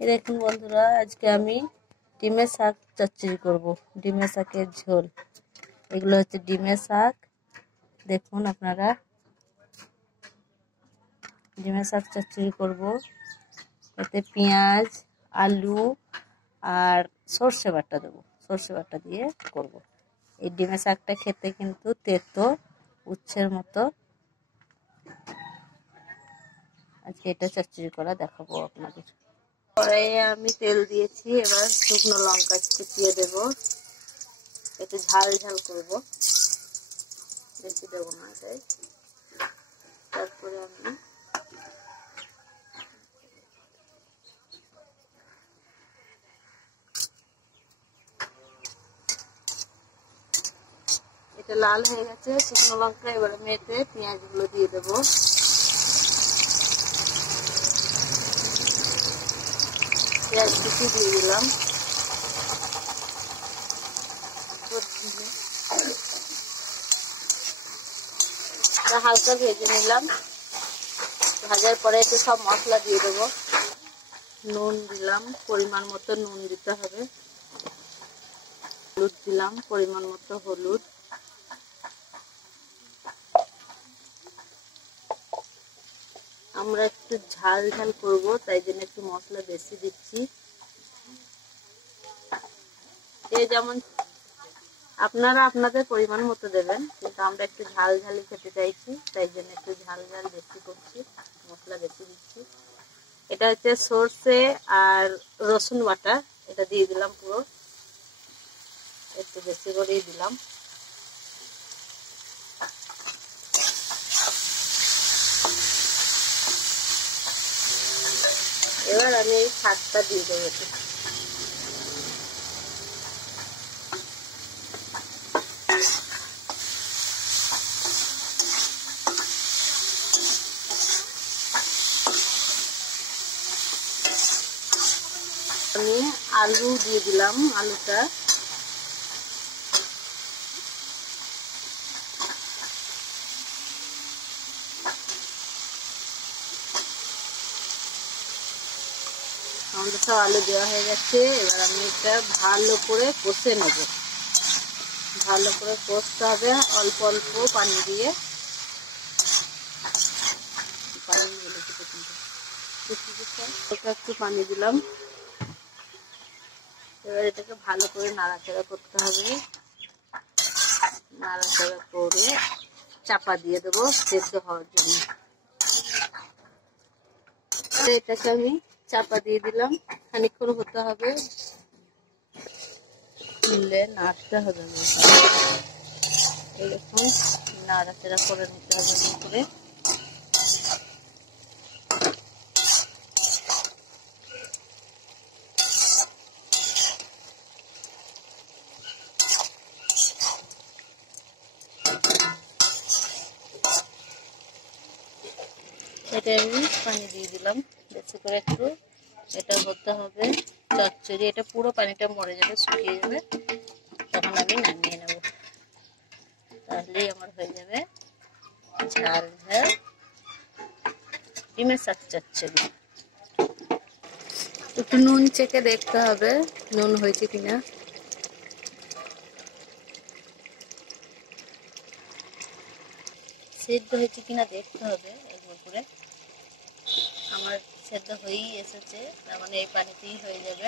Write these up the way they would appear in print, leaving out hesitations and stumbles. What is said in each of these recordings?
এই দেখুন বন্ধুরা, আজকে আমি ডিমের শাক চচ্চড়ি করব। ডিমের শাকের ঝোল। এগুলো হচ্ছে ডিমের শাক। দেখুন আপনারা, ডিমের শাক চচ্চড়ি করব। এতে পেঁয়াজ, আলু আর সর্ষে বাটা দেবো। সর্ষে বাটা দিয়ে করব। এই ডিমের শাকটা খেতে কিন্তু তেতো, উচ্ছের মতো। আজকে এটা চচ্চড়ি করা দেখাবো আপনাদের। কড়াইয়ে আমি তেল দিয়েছি, এবার শুকনো লঙ্কা কুচিয়ে দেব। একটু ঝাল ঝাল করবো, বেশি দেবো না এটাই। তারপরে আমি এটা লাল হয়ে গেছে শুকনো লঙ্কা, এবার আমি এতে পেঁয়াজগুলো দিয়ে দেবো। পেঁয়াজ কুচি দিয়ে দিলাম। হালকা ভেজে নিলাম। ভাজার পরে এতে সব মশলা দিয়ে দেবো। নুন দিলাম, পরিমাণ মতো নুন দিতে হবে। হলুদ দিলাম, পরিমাণ মতো হলুদ। আমরা একটু ঝাল ঝাল করব, তাই জন্য একটু মশলা বেশি দিচ্ছি। যেমন আপনারা আপনাদের পরিমাণ মতো দেবেন, কিন্তু আমরা একটু ঝাল ঝালই খেতে চাইছি, তাই জন্য একটু ঝাল ঝাল বেশি করছি, মশলা বেশি দিচ্ছি। এটা হচ্ছে সর্ষে আর রসুন বাটা, এটা দিয়ে দিলাম পুরো, একটু বেশি করেই দিলাম। এবার আমি এই শাকটা দিয়ে দেবো। আমি আলু দিয়ে দিলাম, আলুটা আমাদের সব আলু দেওয়া হয়ে গেছে। এবার আমি এটা ভালো করে কষে নেব। ভালো করে কষতে হবে অল্প অল্প পানি দিয়ে। একটু পানি দিলাম। এবার এটাকে ভালো করে নাড়াচাড়া করতে হবে। নাড়াচাড়া করে চাপা দিয়ে দেবো সেদ্ধ হওয়ার জন্য। এটাকে আমি চাপা দিয়ে দিলাম, খানিকক্ষণ হতে হবে, তুললে নাড়তে হবে। এরকম নাড়াচাড়া করে নিতে হবে করে। এটা আমি পানি দিয়ে দিলাম বেশি করে একটু। এটা হতে হবে চচ্চড়ি, এটা পুরো পানিটা মরে যাবে, শুকিয়ে যাবে, তখন আমি নামিয়ে নেব। তাহলেই আমার হয়ে যাবে ঝাল ঝাল ডিমের শাক চচ্চড়ি। একটু নুন চেখে দেখতে হবে নুন হয়েছে কিনা। সেদ্ধ হয়েছে কিনা দেখতে হবে একবার করে। আমার সেদ্ধ হয়েই এসেছে, তার মানে এই পানিতেই হয়ে যাবে,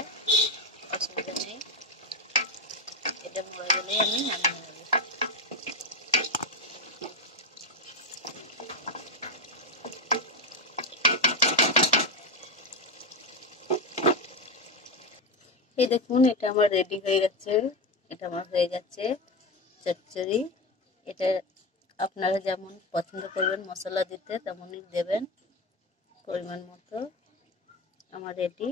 অসুবিধা নেই। এটা মরে গেলেই আমি নামিয়ে নেব। এই দেখুন, এটা আমার রেডি হয়ে গেছে। এটা আমার হয়ে গেছে চচ্চড়ি। এটা আপনারা যেমন পছন্দ করবেন মশলা দিতে, তেমনই দেবেন পরিমাণ মতো। আমার রেডি।